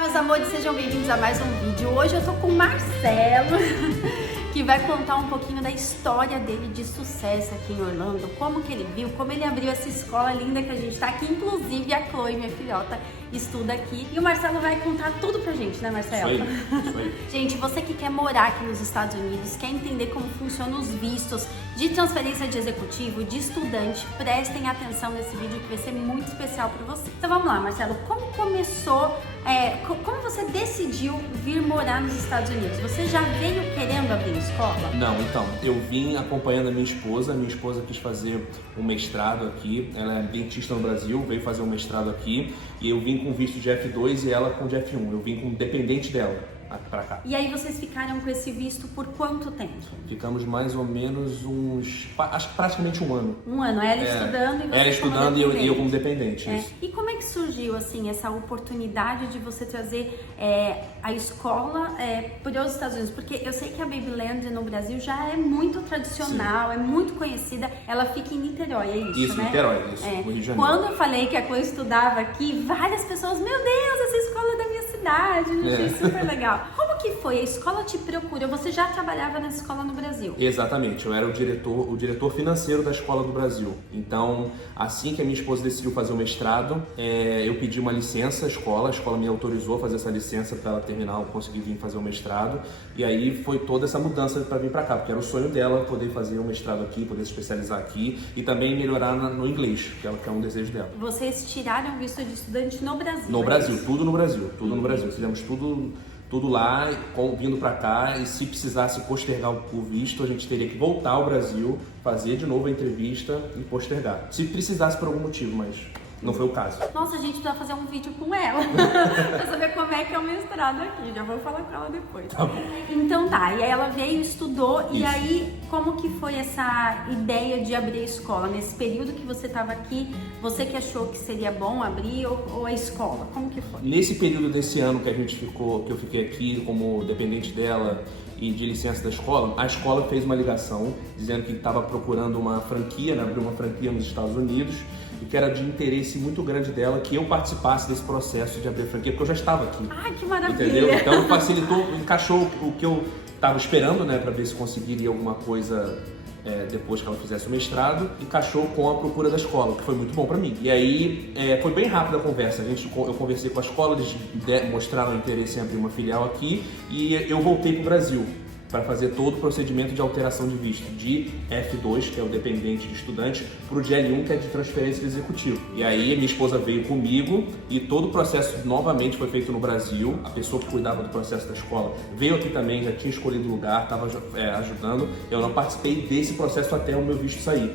Olá, meus amores, sejam bem-vindos a mais um vídeo. Hoje eu tô com o Marcelo, que vai contar um pouquinho da história dele de sucesso aqui em Orlando, como que ele viu, como ele abriu essa escola linda que a gente tá aqui, inclusive a Chloe, minha filhota, estuda aqui. E o Marcelo vai contar tudo pra gente, né, Marcelo? Isso aí. Gente, você que quer morar aqui nos Estados Unidos, quer entender como funcionam os vistos de transferência de executivo, de estudante, prestem atenção nesse vídeo que vai ser muito especial pra você. Então vamos lá, Marcelo, como começou, como você decidiu vir morar nos Estados Unidos? Você já veio querendo abrir escola? Não, então, eu vim acompanhando a minha esposa quis fazer um mestrado aqui, ela é dentista no Brasil, veio fazer um mestrado aqui, e eu vim com visto de F2 e ela com de F1, eu vim como dependente dela pra cá. E aí vocês ficaram com esse visto por quanto tempo? Ficamos mais ou menos acho que praticamente um ano. Um ano, ela estudando e você ela estudando e eu como dependente. Isso. E como é que surgiu, assim, essa oportunidade de você trazer a escola para os Estados Unidos? Porque eu sei que a Babyland no Brasil já é muito tradicional, sim, é muito conhecida. Ela fica em Niterói, é isso, isso, né? Niterói, isso, no Rio de Janeiro. Quando eu falei que a Chloe estudava aqui, várias pessoas, meu Deus, essa escola é da minha cidade, achei super legal. Como que foi? A escola te procurou? Você já trabalhava nessa escola no Brasil? Exatamente, eu era o diretor financeiro da escola do Brasil. Então, assim que a minha esposa decidiu fazer o mestrado, eu pedi uma licença à escola, a escola me autorizou a fazer essa licença para ela terminar, eu consegui vir fazer o mestrado. E aí foi toda essa mudança para vir para cá, porque era o sonho dela poder fazer o mestrado aqui, poder se especializar aqui e também melhorar no inglês, que é um desejo dela. Vocês tiraram o visto de estudante no Brasil? No Brasil, tudo no Brasil, tudo no Brasil. Fizemos tudo lá, vindo pra cá, e se precisasse postergar o visto, a gente teria que voltar ao Brasil, fazer de novo a entrevista e postergar. Se precisasse por algum motivo, mas não foi o caso. Nossa, a gente precisa fazer um vídeo com ela pra saber como é que é o mestrado aqui. Já vou falar com ela depois. Tá bom. Então tá, e aí ela veio, estudou, Isso. E aí como que foi essa ideia de abrir a escola? Nesse período que você estava aqui, você que achou que seria bom abrir ou a escola? Como que foi? Nesse período desse ano que eu fiquei aqui como dependente dela e de licença da escola, a escola fez uma ligação dizendo que estava procurando uma franquia, né, abrir uma franquia nos Estados Unidos, e que era de interesse muito grande dela que eu participasse desse processo de abrir a franquia, porque eu já estava aqui. Ai, que maravilha! Entendeu? Então facilitou, encaixou o que eu estava esperando, né, para ver se conseguiria alguma coisa depois que ela fizesse o mestrado, encaixou com a procura da escola, que foi muito bom para mim. E aí foi bem rápida a conversa. Eu conversei com a escola, eles mostraram interesse em abrir uma filial aqui e eu voltei para o Brasil para fazer todo o procedimento de alteração de visto de F2, que é o dependente de estudante, para o de L1, que é de transferência de executivo. E aí minha esposa veio comigo e todo o processo novamente foi feito no Brasil. A pessoa que cuidava do processo da escola veio aqui também, já tinha escolhido o lugar, estava ajudando. Eu não participei desse processo até o meu visto sair.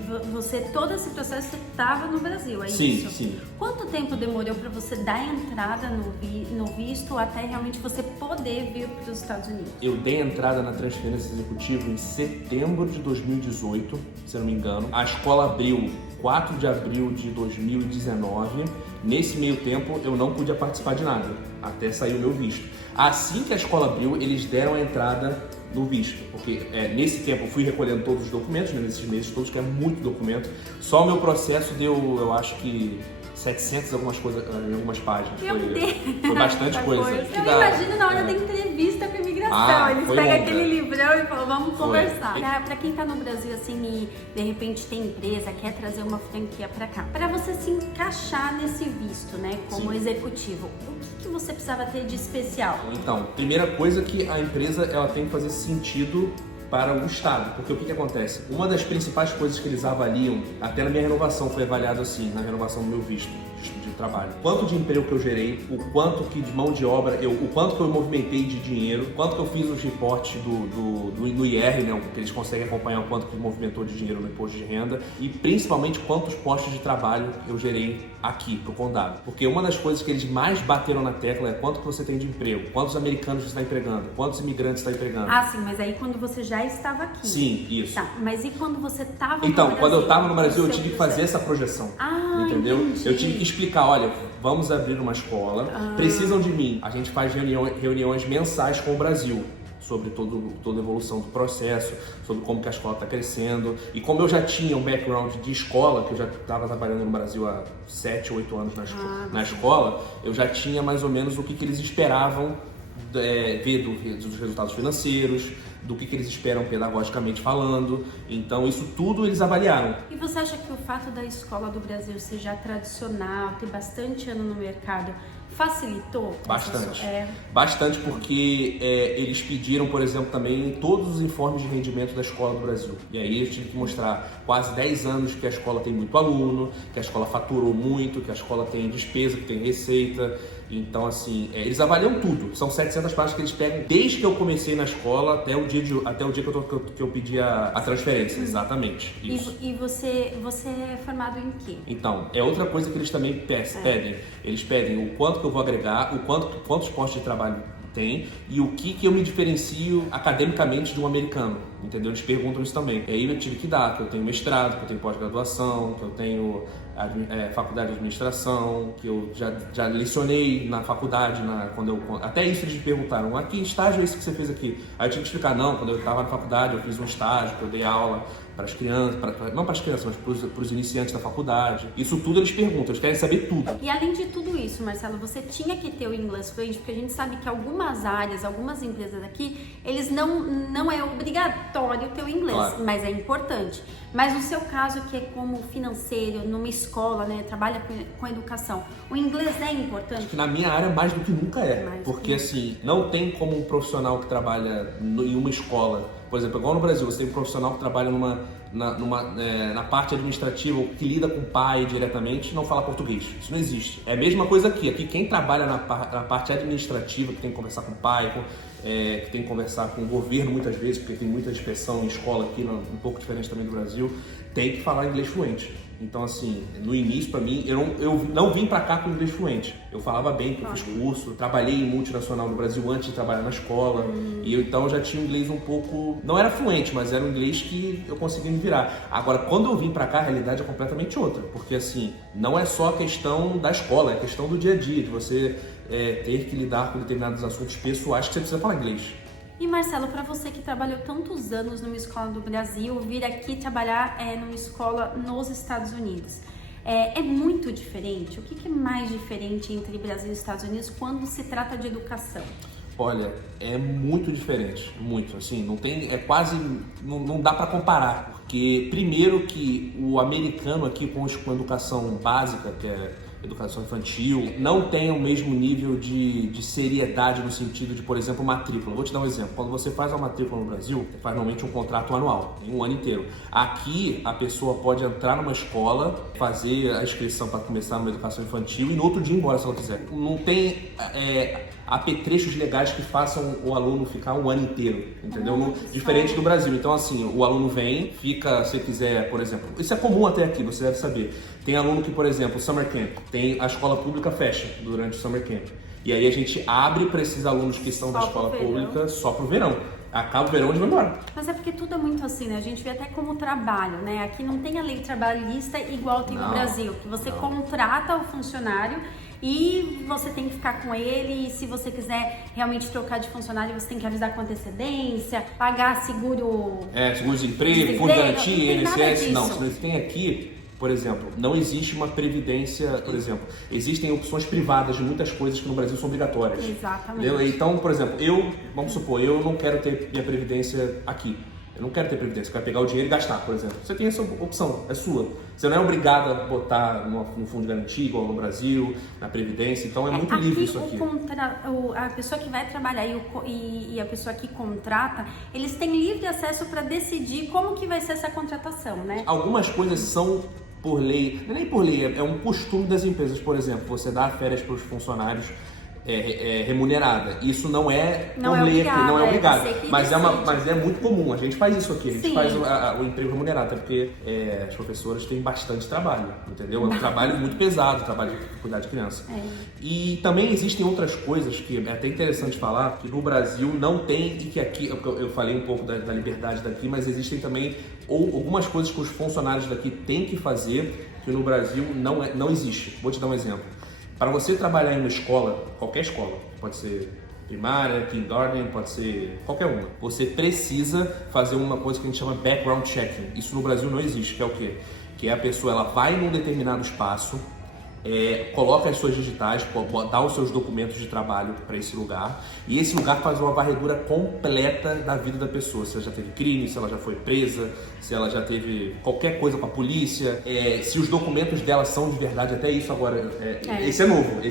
Todo esse processo estava no Brasil, é sim, isso? Sim, sim. Quanto tempo demorou para você dar entrada no visto até realmente você poder vir para os Estados Unidos? Eu dei entrada na transferência executiva em setembro de 2018, se eu não me engano. A escola abriu 4 de abril de 2019. Nesse meio tempo, eu não podia participar de nada, até sair o meu visto. Assim que a escola abriu, eles deram a entrada no visto, porque nesse tempo eu fui recolhendo todos os documentos, né, nesses meses todos, que é muito documento. Só o meu processo deu, eu acho que 700 algumas coisas, em algumas páginas. Foi bastante coisa. Eu imagino na hora da entrevista com a imigração. Eles pegam aquele livrão e falam, vamos conversar. Pra quem tá no Brasil assim e de repente tem empresa, quer trazer uma franquia pra cá, pra você se encaixar nesse visto, né, como executivo, o que você precisava ter de especial? Então, primeira coisa que a empresa ela tem que fazer sentido para o Estado, porque o que acontece? Uma das principais coisas que eles avaliam, até na minha renovação foi avaliado assim, na renovação do meu visto de trabalho, quanto de emprego que eu gerei, o quanto que de mão de obra, o quanto que eu movimentei de dinheiro, quanto que eu fiz os reportes do IR, né, que eles conseguem acompanhar o quanto que movimentou de dinheiro no imposto de renda e principalmente quantos postos de trabalho eu gerei aqui pro condado, porque uma das coisas que eles mais bateram na tecla é quanto que você tem de emprego, quantos americanos você está empregando, quantos imigrantes você está empregando. Ah, sim, mas aí quando você já estava aqui. Sim, isso. Tá, mas e quando você estava no Brasil? Então, quando eu estava no Brasil, eu tive que fazer essa projeção. Entendeu? Entendi. Eu tive que explicar, olha, vamos abrir uma escola, precisam de mim. A gente faz reuniões mensais com o Brasil. sobre toda a evolução do processo, sobre como que a escola está crescendo. E como eu já tinha um background de escola, que eu já estava trabalhando no Brasil há 7, 8 anos na escola, eu já tinha mais ou menos o que eles esperavam ver dos resultados financeiros, do que eles esperam pedagogicamente falando. Então isso tudo eles avaliaram. E você acha que o fato da escola do Brasil ser já tradicional, ter bastante ano no mercado, facilitou? Bastante. Bastante, porque eles pediram, por exemplo, também todos os informes de rendimento da escola do Brasil. E aí eu tive que mostrar quase 10 anos que a escola tem muito aluno, que a escola faturou muito, que a escola tem despesa, que tem receita. Então, assim, eles avaliam tudo. São 700 páginas que eles pegam desde que eu comecei na escola até o dia que eu pedi a transferência. Exatamente. Isso. E você é formado em quê? Então, é outra coisa que eles também pedem. Eles pedem o quanto que eu vou agregar, quantos postos de trabalho tem e o que eu me diferencio academicamente de um americano, entendeu? Eles perguntam isso também. E aí eu tive que dar, que eu tenho mestrado, que eu tenho pós-graduação, que eu tenho faculdade de administração, que eu já lecionei na faculdade, até isso eles me perguntaram, que estágio é esse que você fez aqui? Aí eu tive que explicar, não, quando eu estava na faculdade eu fiz um estágio, que eu dei aula para as crianças, não para as crianças, mas para os iniciantes da faculdade. Isso tudo eles perguntam, eles querem saber tudo. E além de tudo isso, Marcelo, você tinha que ter o inglês fluente, porque a gente sabe que algumas áreas, algumas empresas aqui, eles não é obrigatório ter o inglês, claro, mas é importante. Mas no seu caso, que é como financeiro, numa escola, né, trabalha com educação, o inglês é importante? Acho que na minha área mais do que nunca porque assim, não tem como um profissional que trabalha em uma escola, por exemplo, igual no Brasil, você tem um profissional que trabalha na parte administrativa, ou que lida com o pai diretamente, não fala português. Isso não existe. É a mesma coisa aqui. Aqui quem trabalha na parte administrativa, que tem que conversar com o pai, que tem que conversar com o governo muitas vezes, porque tem muita inspeção em escola aqui, um pouco diferente também do Brasil, tem que falar inglês fluente. Então, assim, no início, pra mim, eu não vim pra cá com inglês fluente. Eu falava bem, porque eu fiz curso, trabalhei em multinacional no Brasil antes de trabalhar na escola. E então eu já tinha um inglês um pouco... Não era fluente, mas era um inglês que eu conseguia me virar. Agora, quando eu vim pra cá, a realidade é completamente outra. Porque, assim, não é só a questão da escola, é a questão do dia a dia, de você ter que lidar com determinados assuntos pessoais que você precisa falar inglês. E Marcelo, para você que trabalhou tantos anos numa escola do Brasil, vir aqui trabalhar numa escola nos Estados Unidos, é muito diferente? O que é mais diferente entre Brasil e Estados Unidos quando se trata de educação? Olha, é muito diferente, muito, assim, não dá para comparar, porque primeiro que o americano aqui com educação básica, que é educação infantil, não tem o mesmo nível de seriedade no sentido de, por exemplo, matrícula. Vou te dar um exemplo. Quando você faz a matrícula no Brasil, você faz normalmente um contrato anual, em um ano inteiro. Aqui, a pessoa pode entrar numa escola, fazer a inscrição para começar numa educação infantil e no outro dia ir embora, se ela quiser. Não tem apetrechos legais que façam o aluno ficar um ano inteiro, entendeu? Diferente do Brasil. Então, assim, o aluno vem, fica, se quiser, por exemplo, isso é comum até aqui, você deve saber. Tem aluno que, por exemplo, Summer Camp, a escola pública fecha durante o Summer Camp. E aí a gente abre para esses alunos que estão da escola pública só pro verão. Acaba o verão e vai embora. Mas é porque tudo é muito assim, né? A gente vê até como trabalho, né? Aqui não tem a lei trabalhista igual tem no Brasil, que você contrata o funcionário e você tem que ficar com ele, e se você quiser realmente trocar de funcionário, você tem que avisar com antecedência, pagar seguro... seguro-desemprego, fundo de garantia, INSS. Não, se você tem aqui... Por exemplo, não existe uma previdência, por exemplo, existem opções privadas de muitas coisas que no Brasil são obrigatórias. Exatamente. Entendeu? Então, por exemplo, vamos supor, eu não quero ter minha previdência aqui. Eu não quero ter previdência, eu quero pegar o dinheiro e gastar, por exemplo. Você tem essa opção, é sua. Você não é obrigado a botar no fundo de garantia, igual no Brasil, na previdência, então é muito livre isso aqui. A pessoa que vai trabalhar e a pessoa que contrata, eles têm livre acesso para decidir como que vai ser essa contratação, né? Algumas coisas são por lei, não é nem por lei, é um costume das empresas, por exemplo, você dá férias para os funcionários remunerada. Isso não é por lei aqui, não é obrigado, mas é muito comum, a gente faz isso aqui, a gente faz o emprego remunerado, até porque as professoras têm bastante trabalho, entendeu? É um trabalho muito pesado, trabalho de cuidar de criança. E também existem outras coisas que é até interessante falar, que no Brasil não tem, e que aqui, eu falei um pouco da liberdade daqui, mas existem também algumas coisas que os funcionários daqui têm que fazer, que no Brasil não existe. Vou te dar um exemplo. Para você trabalhar em uma escola, qualquer escola, pode ser primária, kindergarten, pode ser qualquer uma. Você precisa fazer uma coisa que a gente chama background checking. Isso no Brasil não existe, que é o quê? Que é a pessoa, ela vai num determinado espaço, coloca as suas digitais, dá os seus documentos de trabalho para esse lugar, e esse lugar faz uma varredura completa da vida da pessoa, se ela já teve crime, se ela já foi presa, se ela já teve qualquer coisa com a polícia, se os documentos dela são de verdade, até isso agora, esse é novo.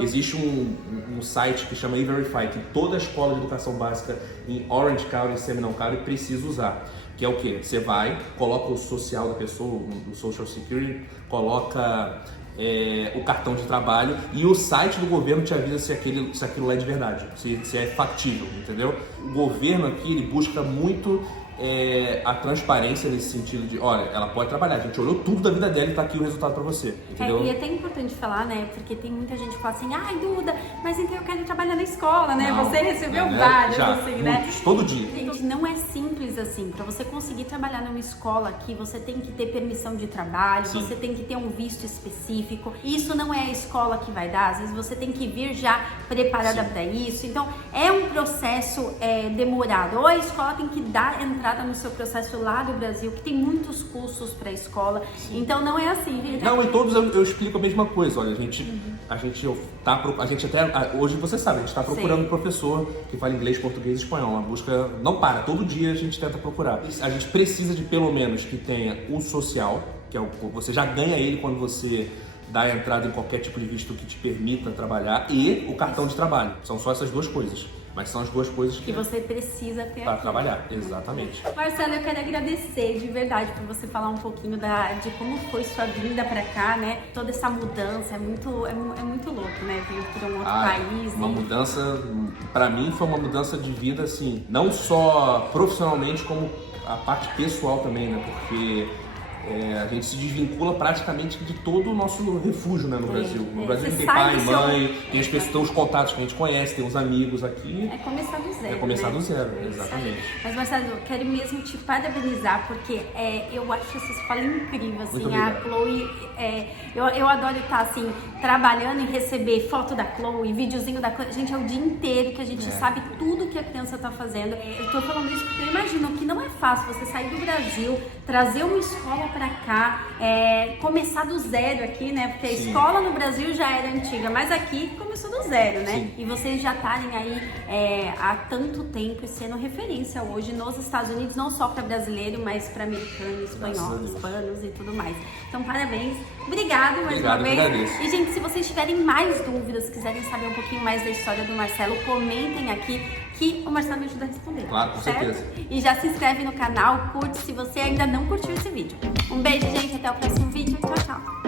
Existe um site que chama E-Verify, que toda escola de educação básica em Orange County e Seminole County precisa usar. Que é o quê? Você vai, coloca o social da pessoa, o Social Security, coloca o cartão de trabalho e o site do governo te avisa se aquilo é de verdade, se é factível, entendeu? O governo aqui, ele busca muito a transparência nesse sentido de, olha, ela pode trabalhar, a gente olhou tudo da vida dela e tá aqui o resultado pra você, entendeu? E é até importante falar, né, porque tem muita gente que fala assim, ai Duda, mas então eu quero trabalhar na escola, né? Não, você recebeu né? vários, Já, assim, muitos, né? todo dia. Gente, não é simples assim. Pra você conseguir trabalhar numa escola aqui, você tem que ter permissão de trabalho, Sim. você tem que ter um visto específico. Isso não é a escola que vai dar, às vezes você tem que vir já preparada para isso. Então, é um processo demorado. Ou a escola tem que dar entrada no seu processo lá do Brasil, que tem muitos custos para a escola. Sim. Então, não é assim, gente. Não, em todos eu explico a mesma coisa. Olha, a gente até hoje, você sabe, a gente está procurando um professor que fala inglês, português e espanhol. Uma busca não para, todo dia a gente tenta procurar. A gente precisa de pelo menos que tenha o social, que é você já ganha ele quando você dá a entrada em qualquer tipo de visto que te permita trabalhar, e o cartão de trabalho. São só essas duas coisas. Mas são as duas coisas que você precisa ter para aqui. Trabalhar, exatamente. Marcelo, eu quero agradecer de verdade por você falar um pouquinho de como foi sua vinda para cá, né? Toda essa mudança, é muito louco, né? Vir para um outro país. Uma mudança, para mim foi uma mudança de vida, assim, não só profissionalmente, como a parte pessoal também, né? Porque a gente se desvincula praticamente de todo o nosso refúgio, né, no Brasil. No Brasil tem pai, mãe, tem as pessoas, tem os contatos que a gente conhece, tem os amigos aqui. É começar do zero. É começar né? do zero, exatamente. Mas, Marcelo, eu quero mesmo te parabenizar, porque eu acho essa escola incrível, assim, a Chloe, eu adoro estar, assim, trabalhando e receber foto da Chloe, videozinho da Chloe. Gente, é o dia inteiro que a gente sabe tudo que a criança tá fazendo. Eu tô falando isso porque eu imagino que não é fácil você sair do Brasil, trazer uma escola pra cá, começar do zero aqui, né? Porque a escola no Brasil já era antiga, mas aqui começou do zero, né? Sim. E vocês já estarem aí há tanto tempo sendo referência hoje nos Estados Unidos, não só para brasileiro, mas para americano, espanhol, hispanos e tudo mais. Então, parabéns. Obrigado mais uma vez. Agradeço. E, gente, se vocês tiverem mais dúvidas, quiserem saber um pouquinho mais da história do Marcelo, comentem aqui que o Marcelo me ajuda a responder. Claro, com certeza. E já se inscreve no canal, curte se você ainda não curtiu esse vídeo. Um beijo, gente. Até o próximo vídeo. Tchau, tchau.